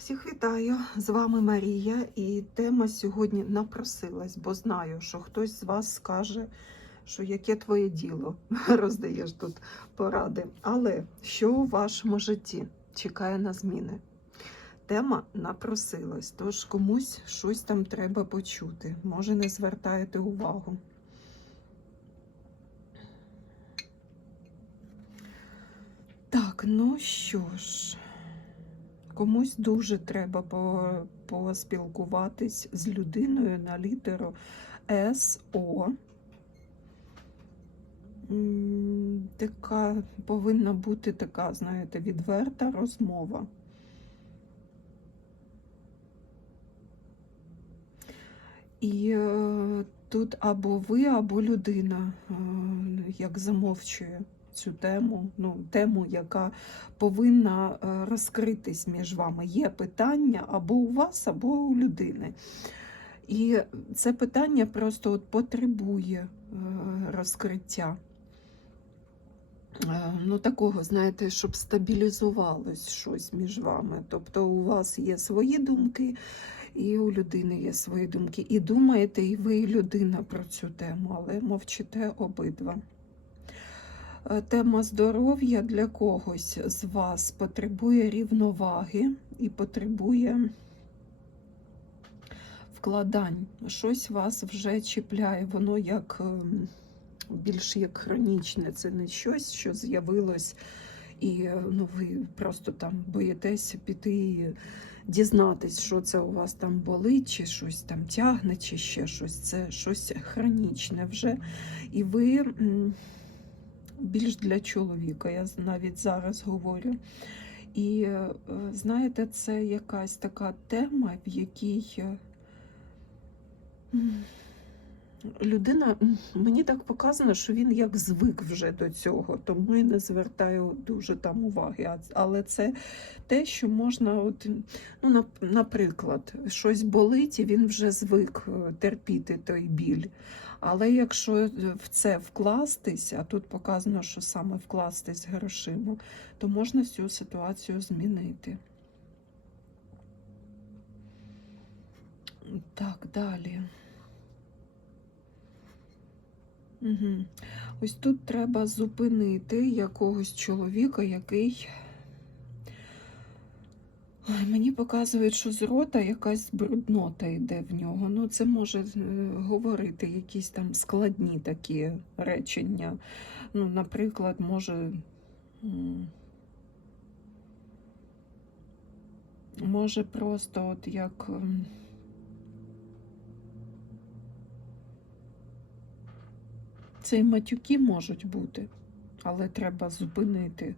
Всіх вітаю! З вами Марія, і тема сьогодні напросилась, бо знаю, що хтось з вас скаже, що яке твоє діло, роздаєш тут поради. Але що у вашому житті чекає на зміни? Тема напросилась, тож комусь щось там треба почути. Може, не звертаєте увагу. Так, ну що ж. Комусь дуже треба по- поспілкуватись з людиною на літеру СО. Така повинна бути така, знаєте, відверта розмова. І е, тут або ви, або людина е, як замовчує цю тему, ну, тему, яка повинна е, розкритись між вами. Є питання або у вас, або у людини. І це питання просто от потребує е, розкриття. Е, Ну, такого, знаєте, щоб стабілізувалось щось між вами. Тобто у вас є свої думки, і у людини є свої думки. І думаєте, і ви, і людина про цю тему, але мовчите обидва. Е, Тема здоров'я для когось з вас потребує рівноваги і потребує вкладань. Щось вас вже чіпляє, воно як ем, більш як хронічне. Це не щось, що з'явилось, і е, ну, ви просто там боїтесь піти і дізнатись, що це у вас там болить, чи щось там тягне, чи ще щось. Це щось хронічне вже. І ви. Більш для чоловіка, я навіть зараз говорю. І е, знаєте, це якась така тема, в якій е, людина, мені так показано, що він як звик вже до цього, тому і не звертаю дуже там уваги. Але це те, що можна, от, ну, наприклад, щось болить, і він вже звик е, терпіти той біль. Але якщо в це вкластись, а тут показано, що саме вкластись грошима, то можна цю ситуацію змінити. Так, далі. Угу. Ось тут треба зупинити якогось чоловіка, який. Ой, Мені показують, що з рота якась бруднота йде в нього. Ну, це може е, говорити якісь там складні такі речення. Ну, наприклад, може. Може просто от як. Це і матюки можуть бути, але треба зупинити,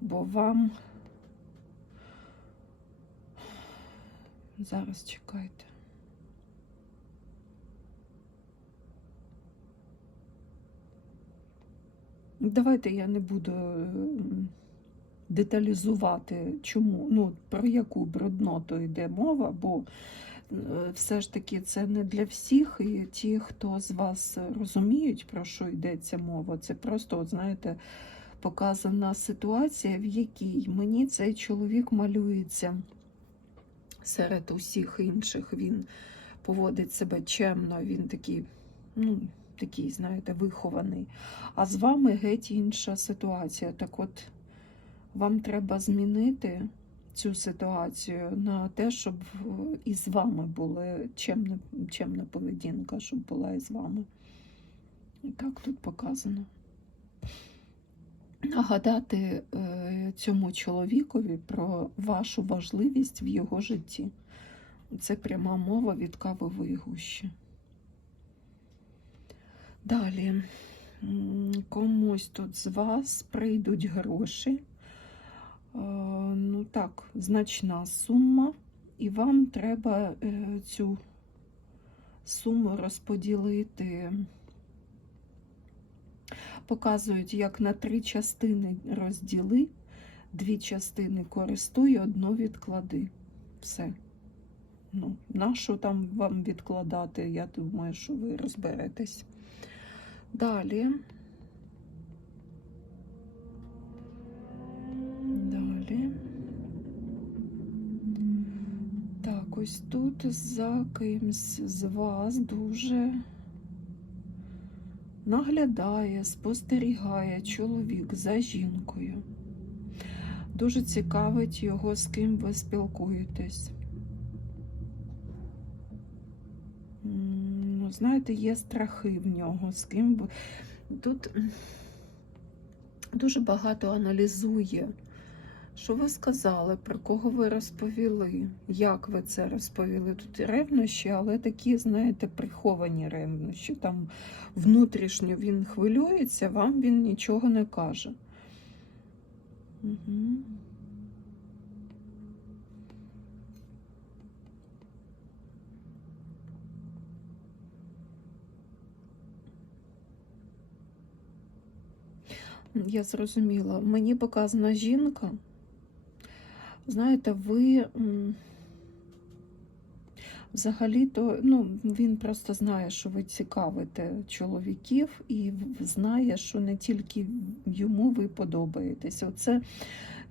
бо вам. Зараз чекайте. Давайте я не буду е, деталізувати, чому, ну, про яку брудноту йде мова, бо е, все ж таки це не для всіх, і ті, хто з вас розуміють, про що йдеться мова, це просто, от знаєте, показана ситуація, в якій мені цей чоловік малюється серед усіх інших. Він поводить себе чемно, він такий, ну, такий, знаєте, вихований. А з вами геть інша ситуація. Так от вам треба змінити цю ситуацію на те, щоб е, і з вами була чемна, чемна поведінка, щоб була і з вами. І так тут показано. Нагадати е, цьому чоловікові про вашу важливість в його житті. Це пряма мова від кавової гущі. Далі. Комусь тут з вас прийдуть гроші. Е, Ну так, значна сума, і вам треба е, цю суму розподілити. Показують, як на три частини розділи, дві частини користуй, одну відклади. Все. Ну, на що там вам відкладати? Я думаю, що ви розберетесь. Далі. Далі. Так, ось тут за кимсь з вас дуже наглядає, спостерігає чоловік за жінкою. Дуже цікавить його, з ким ви спілкуєтесь. Ну, знаєте, є страхи в нього, з ким ви. Тут дуже багато аналізує. Що ви сказали, про кого ви розповіли? Як ви це розповіли? Тут ревнощі, але такі, знаєте, приховані ревнощі. Там внутрішньо він хвилюється, вам він нічого не каже. Угу. Я зрозуміла. Мені показана жінка. Знаєте, ви взагалі-то, ну, він просто знає, що ви цікавите чоловіків, і знає, що не тільки йому ви подобаєтесь. Оце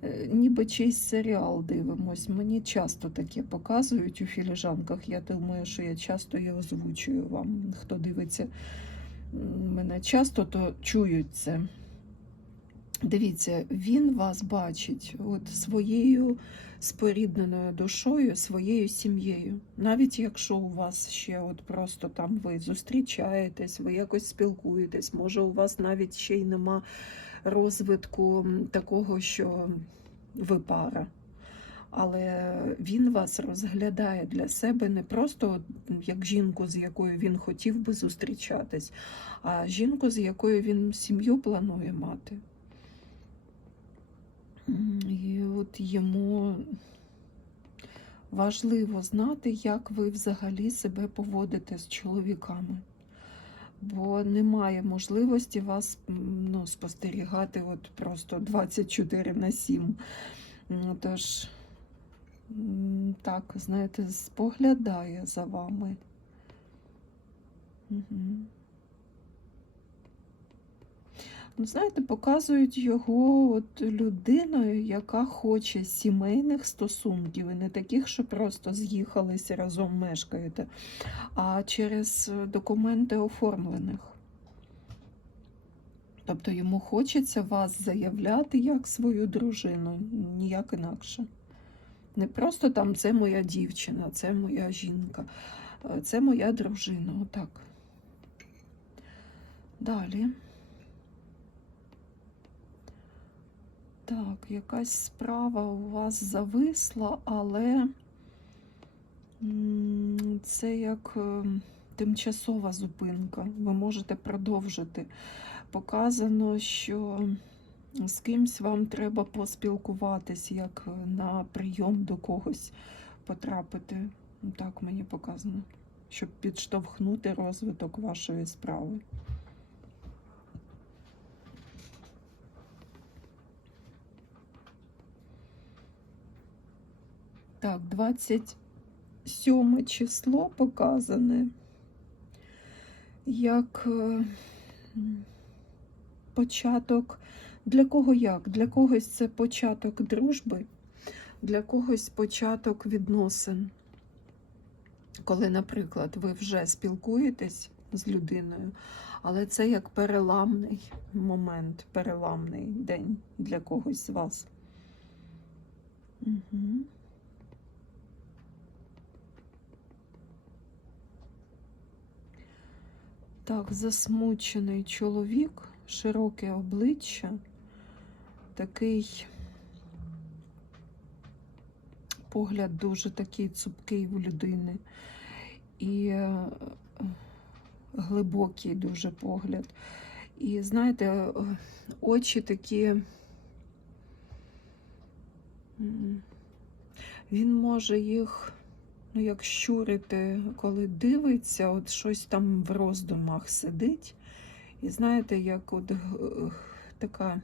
е, ніби чийсь серіал дивимось. Мені часто таке показують у філіжанках. Я думаю, що я часто її озвучую вам. Хто дивиться мене часто, то чують це. Дивіться, він вас бачить от своєю спорідненою душою, своєю сім'єю. Навіть якщо у вас ще от просто там ви зустрічаєтесь, ви якось спілкуєтесь, може у вас навіть ще й нема розвитку такого, що ви пара. Але він вас розглядає для себе не просто як жінку, з якою він хотів би зустрічатись, а жінку, з якою він сім'ю планує мати. І от йому важливо знати, як ви взагалі себе поводите з чоловіками. Бо немає можливості вас ну, спостерігати от просто 24 на 7. Тож, так, знаєте, споглядає за вами. Угу. Ну, знаєте, показують його от людиною, яка хоче сімейних стосунків, і не таких, що просто з'їхалися разом мешкаєте, а через документи оформлених. Тобто йому хочеться вас заявляти як свою дружину, ніяк інакше. Не просто там це моя дівчина, це моя жінка, це моя дружина. Отак. Далі. Так, якась справа у вас зависла, але це як е, тимчасова зупинка. Ви можете продовжити. Показано, що з кимсь вам треба поспілкуватись, як на прийом до когось потрапити. Так мені показано, щоб підштовхнути розвиток вашої справи. Так, 27 число показане як е, початок. Для кого як? Для когось це початок дружби, для когось початок відносин. Коли, наприклад, ви вже спілкуєтесь з людиною, але це як переламний момент, переламний день для когось з вас. Угу. Так, засмучений чоловік, широке обличчя, такий погляд дуже такий цупкий у людини. І е, глибокий дуже погляд. І знаєте, очі такі. Він може їх ну, як щурити, коли дивиться, от щось там в роздумах сидить. І знаєте, як от така,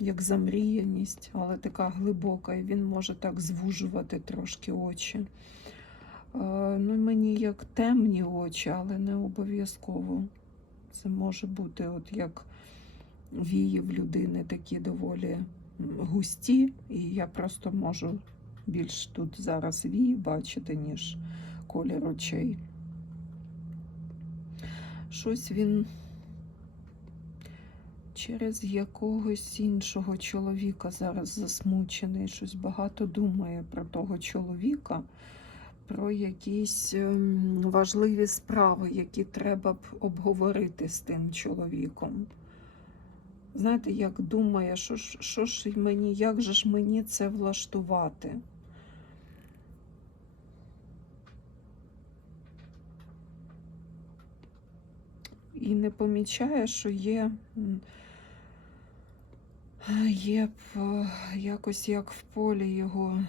як замріяність, але така глибока, і він може так звужувати трошки очі. Ну, мені як темні очі, але не обов'язково. Це може бути от як вії в людини такі доволі густі, і я просто можу більш тут зараз вії бачите, ніж колір очей. Щось він через якогось іншого чоловіка зараз засмучений, щось багато думає про того чоловіка, про якісь ем, важливі справи, які треба б обговорити з тим чоловіком. Знаєте, як думає, що ж, що ж мені, як же ж мені це влаштувати? І не помічає, що є, є б, якось як в полі його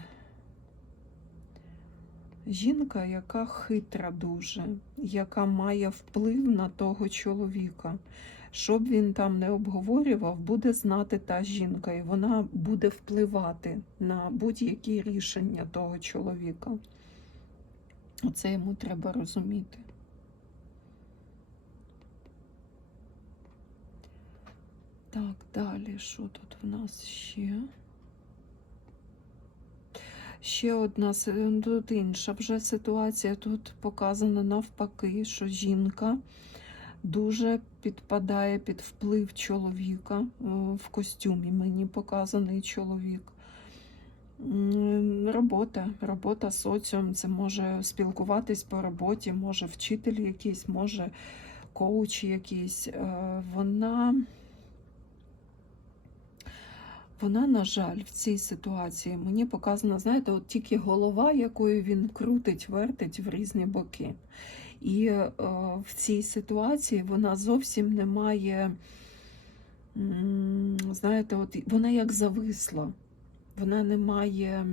жінка, яка хитра дуже, яка має вплив на того чоловіка. Що б він там не обговорював, буде знати та жінка, і вона буде впливати на будь-які рішення того чоловіка. Оце йому треба розуміти. Так, далі, що тут в нас ще? Ще одна тут інша вже ситуація. Тут показано навпаки, що жінка дуже підпадає під вплив чоловіка е, в костюмі. Мені показаний чоловік. Робота, робота соціум, це може спілкуватись по роботі, може вчитель якийсь, може коуч якийсь. Е, Вона. Вона, на жаль, в цій ситуації мені показана, знаєте, от тільки голова, якою він крутить, вертить в різні боки. І е, в цій ситуації вона зовсім не має, знаєте, от вона як зависла. Вона не має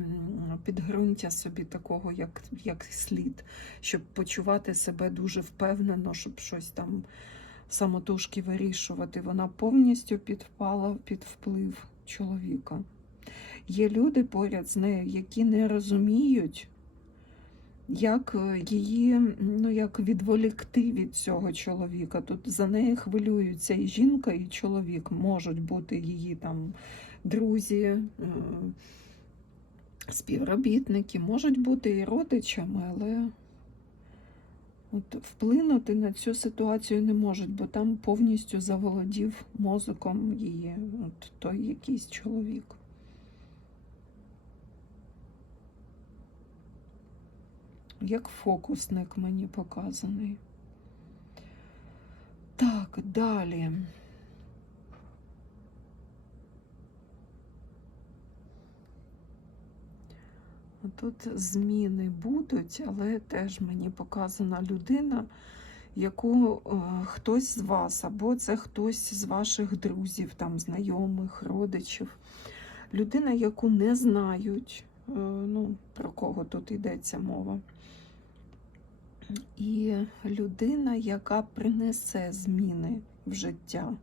підґрунтя собі такого, як, як слід, щоб почувати себе дуже впевнено, щоб щось там самотужки вирішувати. Вона повністю підпала під вплив чоловіка. Є люди поряд з нею, які не розуміють, як е, її ну, як відволікти від цього чоловіка. Тут за неї хвилюються і жінка, і чоловік. Можуть бути її там друзі, е, співробітники, можуть бути і родичами, але от вплинути на цю ситуацію не можуть, бо там повністю заволодів мозоком її от той якийсь чоловік. Як фокусник мені показаний. Так, далі. Тут зміни будуть, але теж мені показана людина, яку е, хтось з вас, або це хтось з ваших друзів, там, знайомих, родичів. Людина, яку не знають, е, ну, про кого тут йдеться мова. І людина, яка принесе зміни в життя,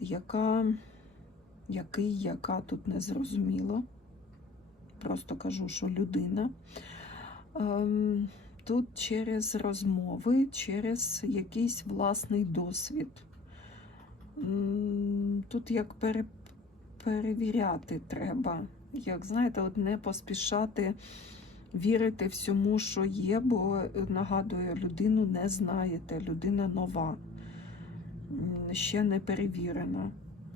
яка, який, яка тут не зрозуміло. Просто кажу, що людина. Ем, Тут через розмови, через якийсь власний досвід. Тут як пере, перевіряти треба. Як знаєте, от не поспішати вірити всьому, що є, бо нагадую, людину не знаєте, людина нова, ще не перевірена.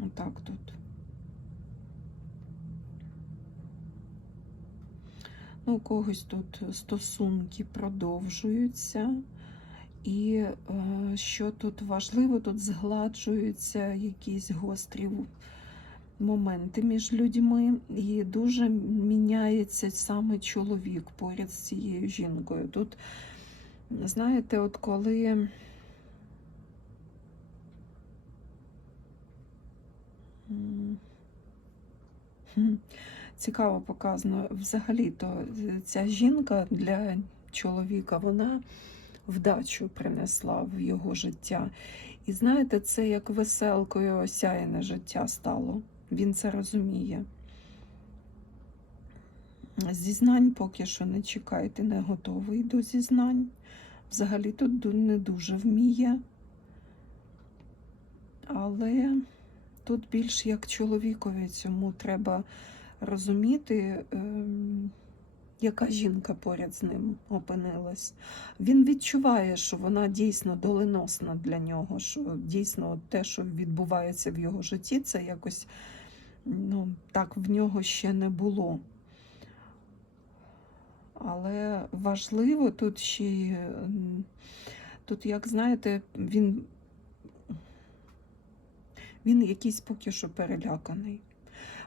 Отак тут. Ну, у когось тут стосунки продовжуються. І е, що тут важливо, тут згладжуються якісь гострі моменти між людьми, і дуже міняється саме чоловік поряд з цією жінкою. Тут, знаєте, от коли. Цікаво показано. Взагалі-то ця жінка для чоловіка, вона вдачу принесла в його життя. І знаєте, це як веселкою осяяне життя стало. Він це розуміє. Зізнань поки що не чекайте, не готовий до зізнань. Взагалі тут не дуже вміє. Але тут більш як чоловікові цьому треба розуміти, ем, яка жінка поряд з ним опинилась. Він відчуває, що вона дійсно доленосна для нього, що дійсно те, що відбувається в його житті, це якось ну, так в нього ще не було. Але важливо тут ще, й, тут, як знаєте, він, він якийсь поки що переляканий.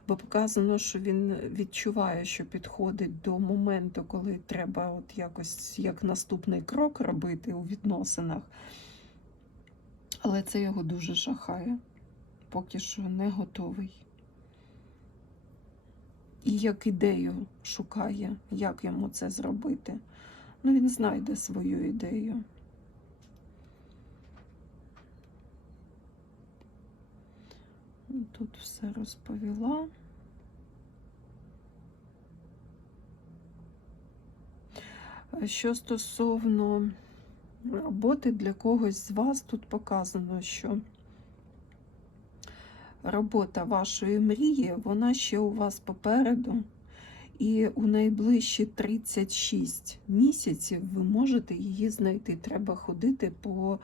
Бо показано, що він відчуває, що підходить до моменту, коли треба от якось як наступний крок робити у відносинах. Але це його дуже жахає. Поки що не готовий. І як ідею шукає, як йому це зробити. Ну, він знайде свою ідею. Ну, Тут все розповіла. Що стосовно роботи для когось з вас, тут показано, що робота вашої мрії, вона ще у вас попереду. І у найближчі 36 місяців ви можете її знайти. Треба ходити по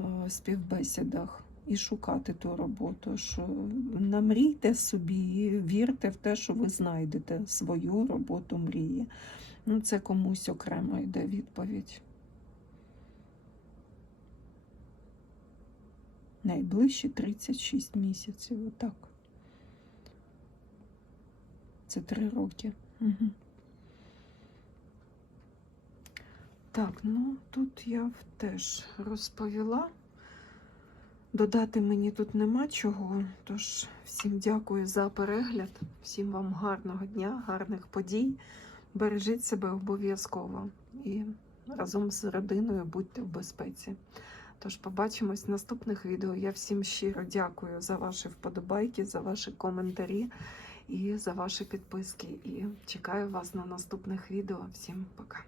е, співбесідах і шукати ту роботу. Що намрійте собі, вірте в те, що ви знайдете свою роботу мрії. Ну, це комусь окремо йде відповідь. Найближчі 36 місяців, отак. Це три роки. Угу. Так, ну тут я теж розповіла. Додати мені тут нема чого. Тож всім дякую за перегляд, всім вам гарного дня, гарних подій. Бережіть себе обов'язково і разом з родиною будьте в безпеці. Тож побачимось в наступних відео. Я всім щиро дякую за ваші вподобайки, за ваші коментарі і за ваші підписки. І чекаю вас на наступних відео. Всім пока!